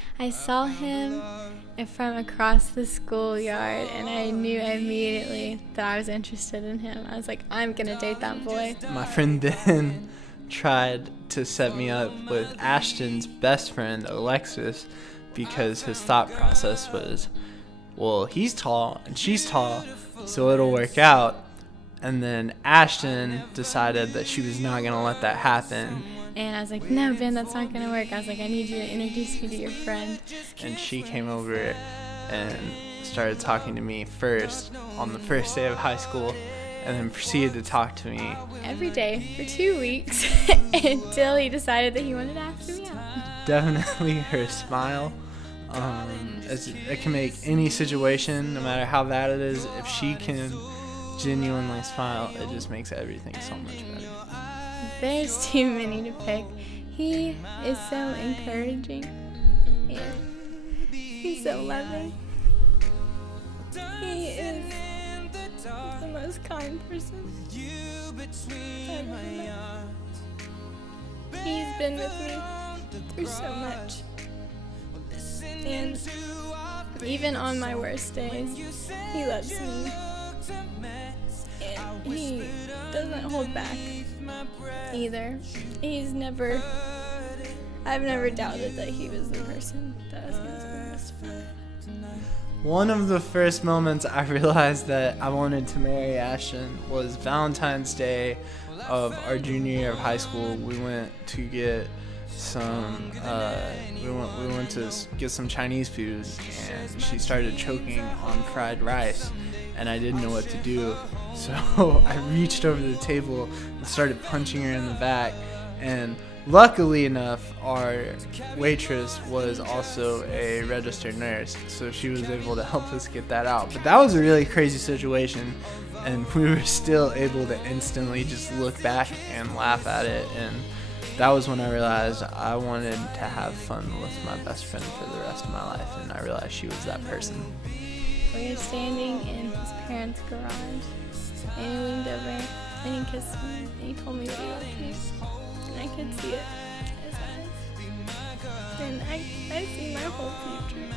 I saw him from across the schoolyard, and I knew immediately that I was interested in him. I was like, I'm gonna date that boy. My friend then tried to set me up with Ashton's best friend, Alexis, because his thought process was, well, he's tall and she's tall, so it'll work out. And then Ashton decided that she was not going to let that happen. And I was like, no, Ben, that's not going to work. I was like, I need you to introduce me to your friend. And she came over and started talking to me first on the first day of high school, and then proceeded to talk to me every day for 2 weeks until he decided that he wanted to ask me out. Definitely her smile. It can make any situation, no matter how bad it is, if she can genuinely smile, it just makes everything so much better. There's too many to pick. He is so encouraging, and he's so loving. He is the most kind person I've ever met. He's been with me through so much, and even on my worst days, he loves me, and he doesn't hold back either. I've never doubted that he was the person that I was going to spend the rest of my life. One of the first moments I realized that I wanted to marry Ashton was Valentine's Day of our junior year of high school. We went to get some Chinese food, and she started choking on fried rice, and I didn't know what to do. So I reached over the table and started punching her in the back, and luckily enough, our waitress was also a registered nurse, so she was able to help us get that out. But that was a really crazy situation, and we were still able to instantly just look back and laugh at it, and that was when I realized I wanted to have fun with my best friend for the rest of my life, and I realized she was that person. We were standing in his parents' garage, and he leaned over and he kissed me, and he told me that he loved me, and I could see it in his eyes, and I see my whole future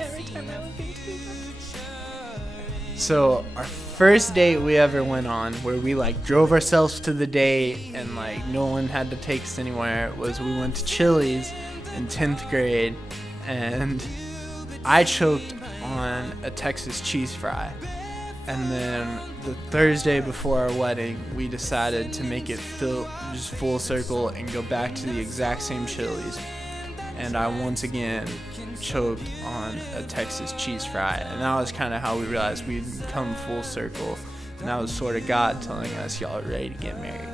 every time I look into his eyes. So our first date we ever went on, where we drove ourselves to the date and no one had to take us anywhere, was we went to Chili's in 10th grade, and I choked on a Texas cheese fry. And then the Thursday before our wedding, we decided to make it just full circle and go back to the exact same Chili's. And I once again choked on a Texas cheese fry. And that was kind of how we realized we'd come full circle. And that was sort of God telling us, y'all are ready to get married.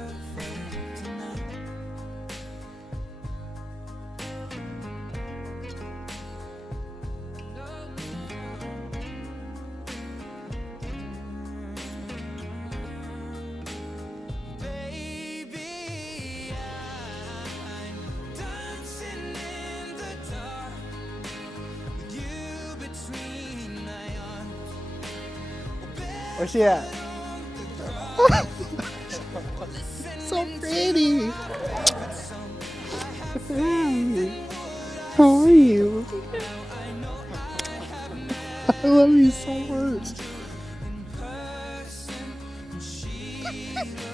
Where's she at? So pretty. Hey, how are you? I love you so much.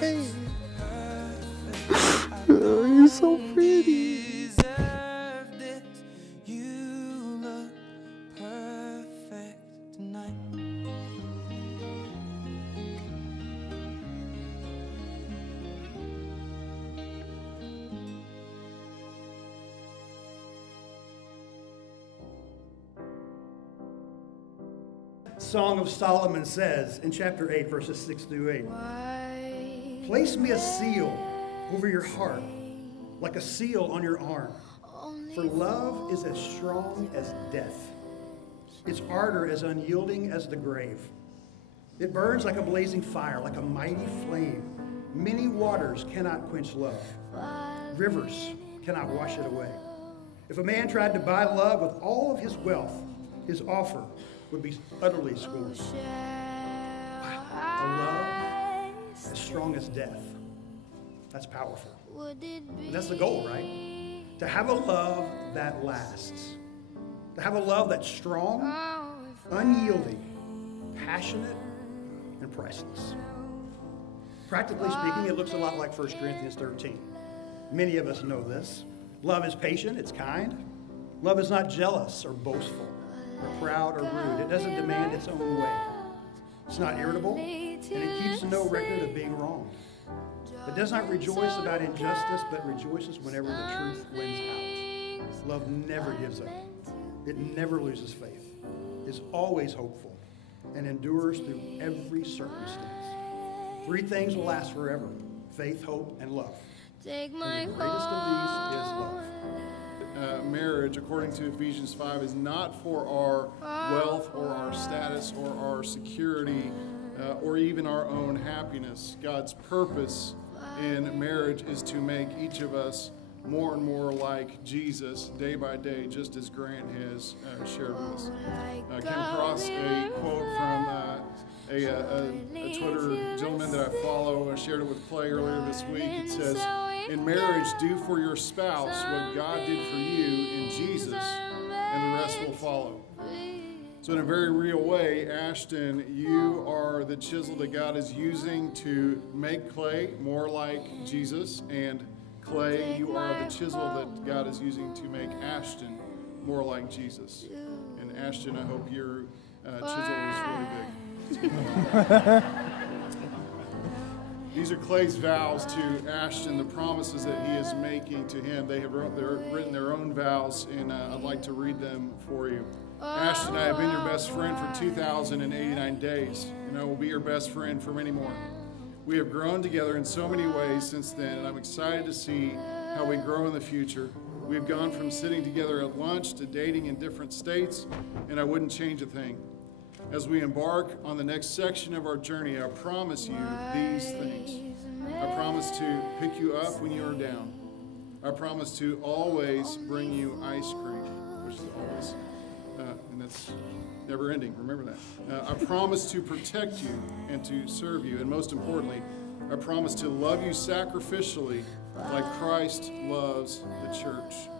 Hey. Oh, you're so pretty. Song of Solomon says in chapter 8, verses 6 through 8, place me a seal over your heart, like a seal on your arm. For love is as strong as death, its ardor as unyielding as the grave. It burns like a blazing fire, like a mighty flame. Many waters cannot quench love. Rivers cannot wash it away. If a man tried to buy love with all of his wealth, his offer would be utterly scorned. A love as strong as death. That's powerful. And that's the goal, right? to have a love that lasts, to have a love that's strong, unyielding, passionate, and priceless. Practically speaking, it looks a lot like 1 Corinthians 13. Many of us know this. Love is patient, it's kind. Love is not jealous or boastful or proud or rude. It doesn't demand its own way. It's not irritable, and it keeps no record of being wronged. It does not rejoice about injustice, but rejoices whenever the truth wins out. Love never gives up. It never loses faith, is always hopeful, and endures through every circumstance. 3 things will last forever: faith, hope, and love. And the greatest of these is love. Marriage, according to Ephesians 5, is not for our wealth or our status or our security or even our own happiness. God's purpose in marriage is to make each of us more and more like Jesus day by day, just as Grant has shared with us. I came across a quote from a Twitter gentleman that I follow. I shared it with Clay earlier this week. It says, "In marriage, do for your spouse what God did for you in Jesus, and the rest will follow." So in a very real way, Ashton, you are the chisel that God is using to make Clay more like Jesus, and Clay, you are the chisel that God is using to make Ashton more like Jesus. And Ashton, I hope your chisel is really big. These are Clay's vows to Ashton, the promises that he is making to him. They're written their own vows, and I'd like to read them for you. Ashton, I have been your best friend for 2,089 days, and I will be your best friend for many more. We have grown together in so many ways since then, and I'm excited to see how we grow in the future. We have gone from sitting together at lunch to dating in different states, and I wouldn't change a thing. As we embark on the next section of our journey, I promise you these things. I promise to pick you up when you are down. I promise to always bring you ice cream, which is always, and that's never ending, remember that. I promise to protect you and to serve you, and most importantly, I promise to love you sacrificially like Christ loves the church.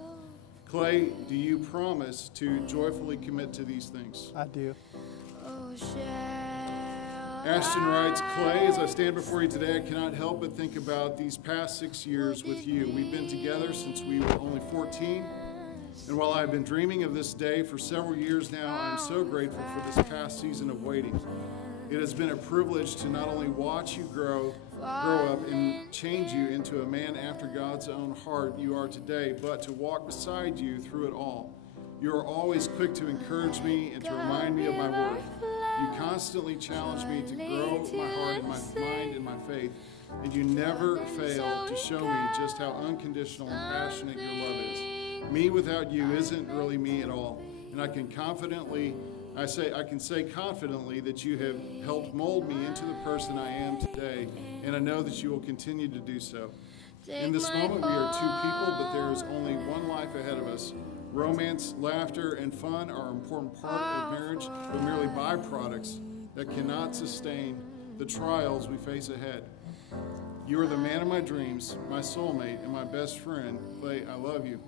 Clay, do you promise to joyfully commit to these things? I do. Ashton writes, Clay, as I stand before you today, I cannot help but think about these past 6 years with you. We've been together since we were only 14. And while I've been dreaming of this day for several years now, I'm so grateful for this past season of waiting. It has been a privilege to not only watch you grow up and change you into a man after God's own heart you are today, but to walk beside you through it all. You are always quick to encourage me and to remind me of my worth. You constantly challenge me to grow my heart and my mind and my faith, and you never fail to show me just how unconditional and passionate your love is. Me without you isn't really me at all, and I can say confidently that you have helped mold me into the person I am today, and I know that you will continue to do so. In this moment, we are 2 people, but there is only one life ahead of us. Romance, laughter, and fun are an important part of marriage, but merely byproducts that cannot sustain the trials we face ahead. You are the man of my dreams, my soulmate, and my best friend. Clay, I love you.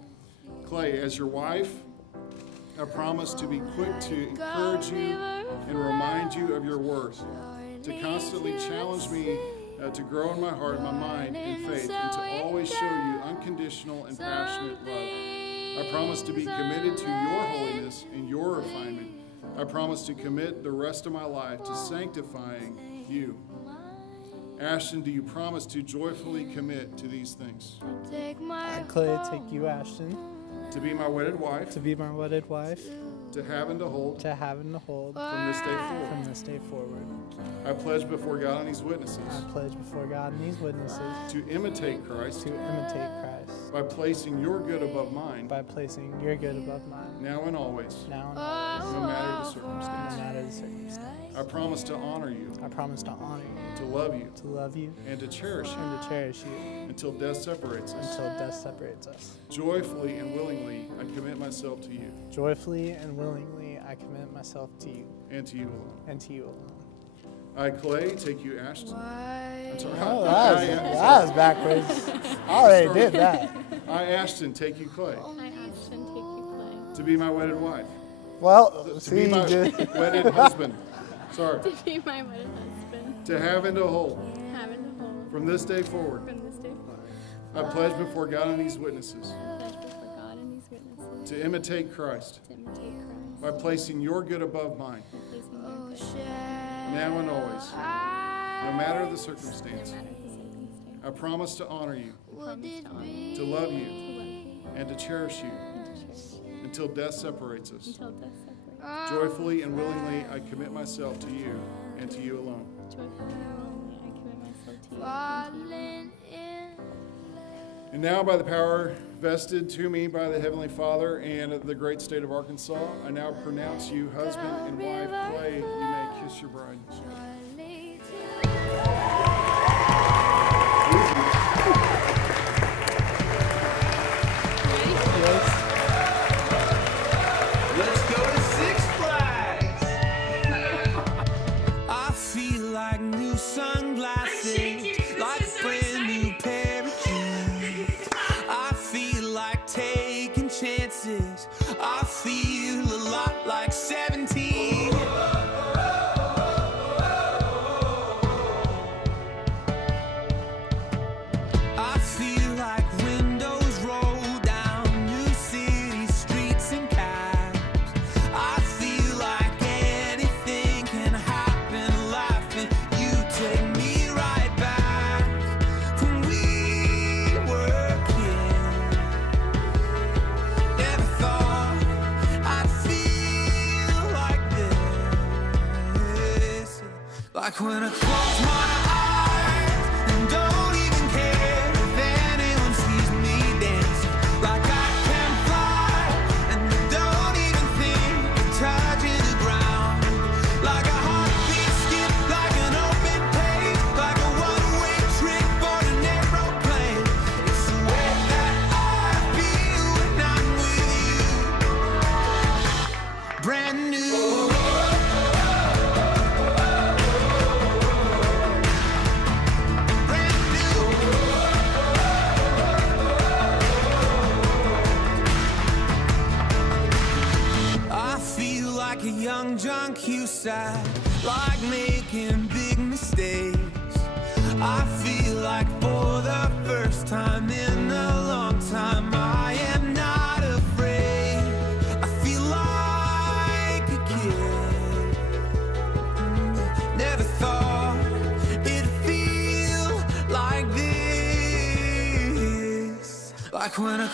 Clay, as your wife, I promise to be quick to encourage you and remind you of your worth, to constantly challenge me to grow in my heart, my mind, and faith, and to always show you unconditional and passionate love. I promise to be committed to your holiness and your refinement. I promise to commit the rest of my life to sanctifying you. Ashton, do you promise to joyfully commit to these things? I, Clay, take you, Ashton, to be my wedded wife, to be my wedded wife, to have and to hold, from this day forward. I pledge before God and these witnesses, to imitate Christ, by placing your good above mine, now and always, no matter the circumstance. I promise to honor you, to love you, and to cherish you, until death separates us. Joyfully and willingly, I commit myself to you. And to you alone. I, Clay, take you, Ashton. I'm sorry. Oh, that was backwards. I already did that. I, Ashton, take you, Clay, I, Ashton, take you, Clay, to be my wedded wife. Well, To be my wedded husband. Sorry. to be my wedded husband, To have and to hold. have and to hold, From this day forward, from this day forward, I pledge before God and these witnesses pledge before God and these witnesses to imitate Christ to imitate Christ, by placing your good above mine, placing your good now and always, no matter the circumstance. no matter the circumstance. I promise to honor you, I promise to honor you, to love you, to love you, and to cherish you and to cherish you until death separates us. until death separates. Joyfully and willingly, I commit myself to you and to you alone. Joyfully and willingly, I commit myself to you and to you. And now, by the power vested to me by the Heavenly Father and the great state of Arkansas, I now pronounce you husband and wife. Clay, you may kiss your bride. Let's go to Six Flags. I feel like new sunglasses, like a brand new pair of jeans. I feel like taking chances. I feel a lot like 17. I feel like windows roll down new city streets and cabs. I feel like anything can happen in life, and you take me right back when we were kids. Never thought I'd feel like this. Like when I close my eyes and don't even care if anyone sees me dancing. Like I can fly and I don't even think of touching the ground. Like a heartbeat skip, like an open page, like a one-way trip on an aeroplane. It's the way that I feel when I'm with you. Brand new. I feel like a young John Cusack, like making big mistakes. I feel like for the first time in a long time, I am not afraid. I feel like a kid. Never thought it'd feel like this. Like when I